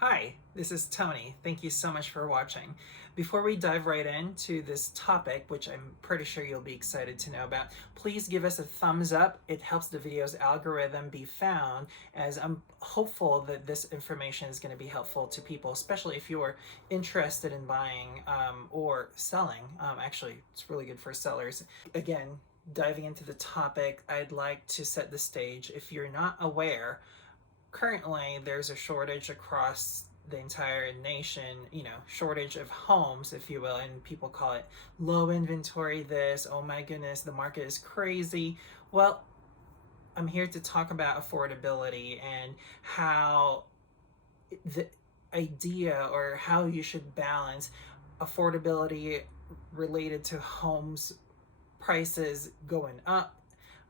Hi, this is Tony. Thank you so much for watching. Before we dive right into this topic, which I'm pretty sure you'll be excited to know about, please give us a thumbs up. It helps the video's algorithm be found, as I'm hopeful that this information is going to be helpful to people, especially if you're interested in buying or selling. Actually, it's really good for sellers. Again, diving into the topic, I'd like to set the stage. If you're not aware, currently there's a shortage across the entire nation, shortage of homes, if you will, and people call it low inventory this. Oh my goodness, the market is crazy. Well, I'm here to talk about affordability and how the idea or how you should balance affordability related to homes prices going up,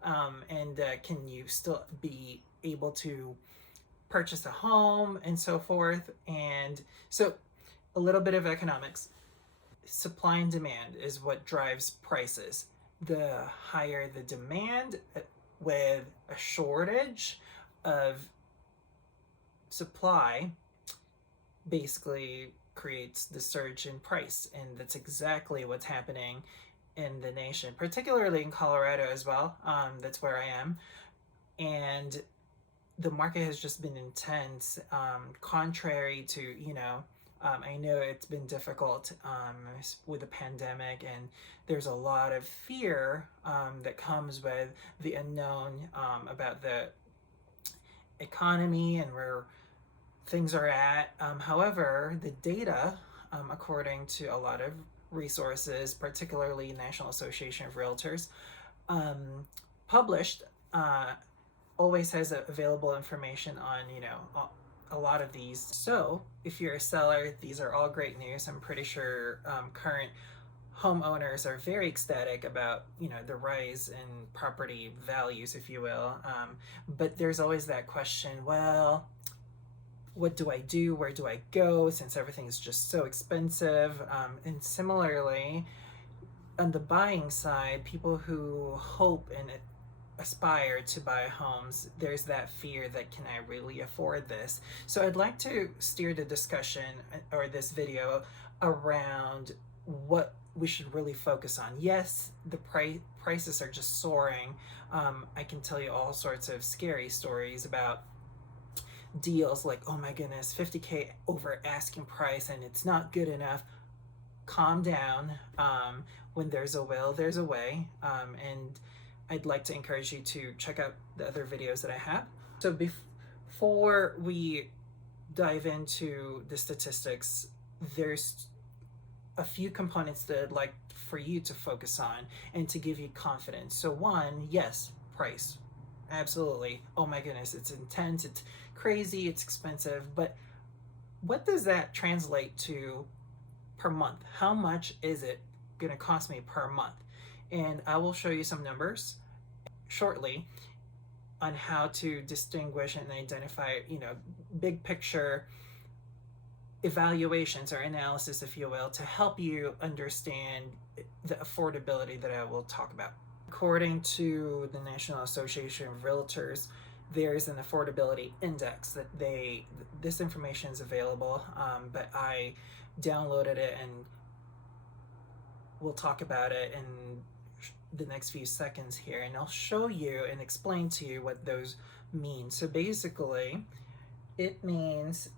and can you still be able to purchase a home and so forth. And so a little bit of economics. Supply and demand is what drives prices. The higher the demand with a shortage of supply basically creates the surge in price, and that's exactly what's happening in the nation, particularly in Colorado as well. That's where I am. And the market has just been intense, contrary to, I know it's been difficult with the pandemic, and there's a lot of fear that comes with the unknown about the economy and where things are at. However, the data, according to a lot of resources, particularly National Association of Realtors, published, always has available information on, a lot of these. So if you're a seller, these are all great news. I'm pretty sure current homeowners are very ecstatic about, the rise in property values, if you will. But there's always that question, well, what do I do? Where do I go? Since everything is just so expensive. And similarly, on the buying side, people who hope and aspire to buy homes, there's that fear that, can I really afford this? So I'd like to steer the discussion or this video around what we should really focus on. Yes, the prices are just soaring. I can tell you all sorts of scary stories about deals like, oh my goodness, 50K over asking price and it's not good enough. Calm down. When there's a will, there's a way. And I'd like to encourage you to check out the other videos that I have. So before we dive into the statistics, there's a few components that I'd like for you to focus on and to give you confidence. So one, yes, price. Absolutely. Oh my goodness, it's intense, it's crazy, it's expensive. But what does that translate to per month? How much is it going to cost me per month? And I will show you some numbers shortly on how to distinguish and identify, big picture evaluations or analysis, if you will, to help you understand the affordability that I will talk about. According to the National Association of Realtors, there's an affordability index that this information is available, but I downloaded it and we'll talk about it in the next few seconds here, and I'll show you and explain to you what those mean. So basically, it means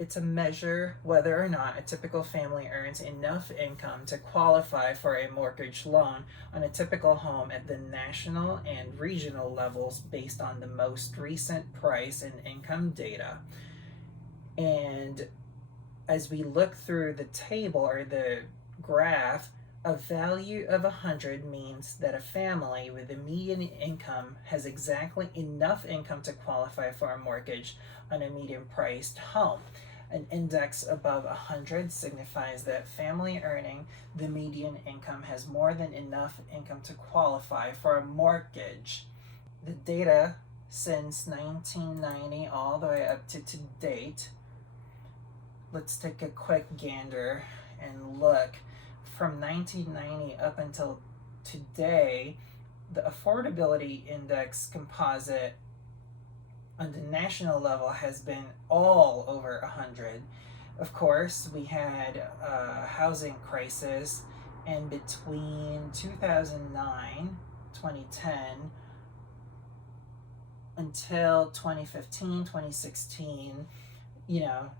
it's a measure whether or not a typical family earns enough income to qualify for a mortgage loan on a typical home at the national and regional levels based on the most recent price and income data. And as we look through the table or the graph, a value of 100 means that a family with a median income has exactly enough income to qualify for a mortgage on a medium-priced home. An index above 100 signifies that family earning the median income has more than enough income to qualify for a mortgage. The data since 1990 all the way up to date. Let's take a quick gander and look. From 1990 up until today, the Affordability Index composite on the national level has been all over 100. Of course, we had a housing crisis, and between 2009, 2010, until 2015, 2016, the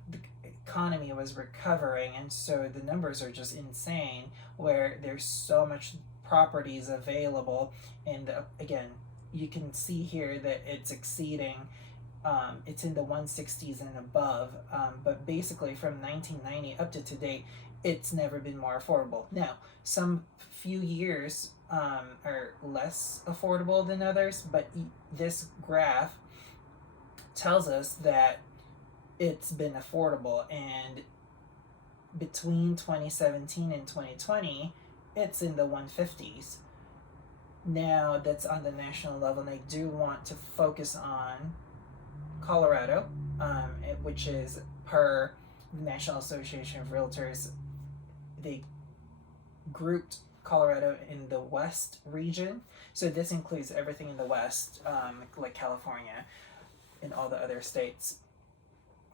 economy was recovering, and so the numbers are just insane, where there's so much properties available. And again, you can see here that it's exceeding, it's in the 160s and above. But basically, from 1990 up to today, it's never been more affordable. Now, some few years are less affordable than others, but this graph tells us that it's been affordable. And between 2017 and 2020, it's in the 150s. Now, that's on the national level, and I do want to focus on Colorado, which is, per the National Association of Realtors, they grouped Colorado in the West region. So this includes everything in the West, like California and all the other states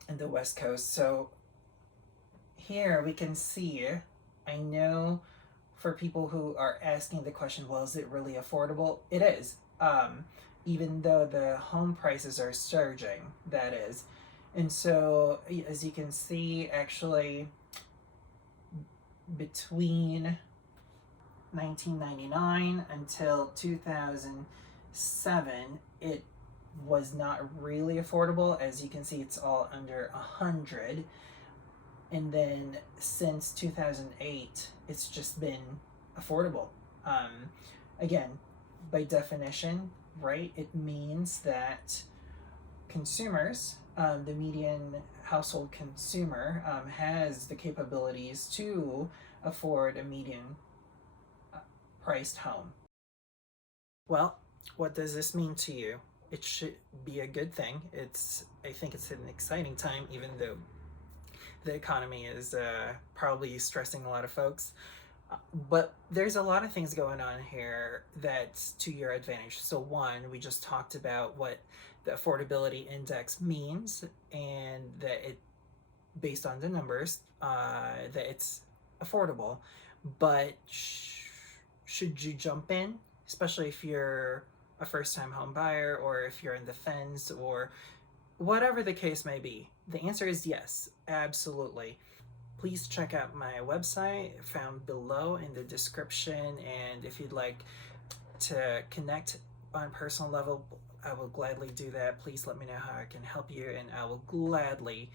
in the West Coast. So here we can see, I know for people who are asking the question, well, is it really affordable? It is. Even though the home prices are surging, that is. And so, as you can see, actually, between 1999 until 2007, it was not really affordable. As you can see, it's all under 100. And then since 2008, it's just been affordable. Again, by definition, right, it means that consumers, the median household consumer, has the capabilities to afford a median priced home. Well, what does this mean to you? It should be a good thing. I think it's an exciting time, even though the economy is probably stressing a lot of folks. But there's a lot of things going on here that's to your advantage. So one, we just talked about what the Affordability Index means, and that it, based on the numbers, that it's affordable. But should you jump in, especially if you're a first-time home buyer, or if you're in the fence, or whatever the case may be? The answer is yes, absolutely. Please check out my website found below in the description, and if you'd like to connect on a personal level, I will gladly do that. Please let me know how I can help you, and I will gladly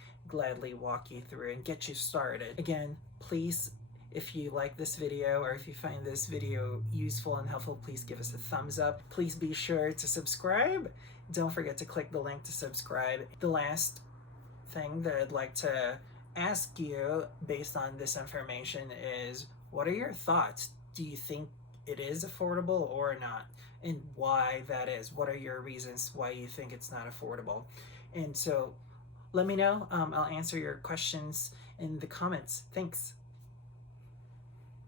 walk you through and get you started. Again, please, if you like this video, or if you find this video useful and helpful, please give us a thumbs up. Please be sure to subscribe. Don't forget to click the link to subscribe. The last thing that I'd like to ask you, based on this information, is what are your thoughts? Do you think it is affordable or not? And why that is? What are your reasons why you think it's not affordable? And so let me know. I'll answer your questions in the comments. Thanks.